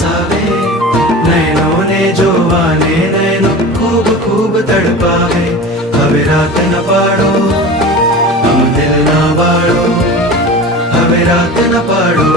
તરસાવે, નયનોને જોવાને નયનો ખૂબ ખૂબ તડપાવે. હવે રાત ન પાડો, દિલ ના બાળો, હવે રાત ન પાડો,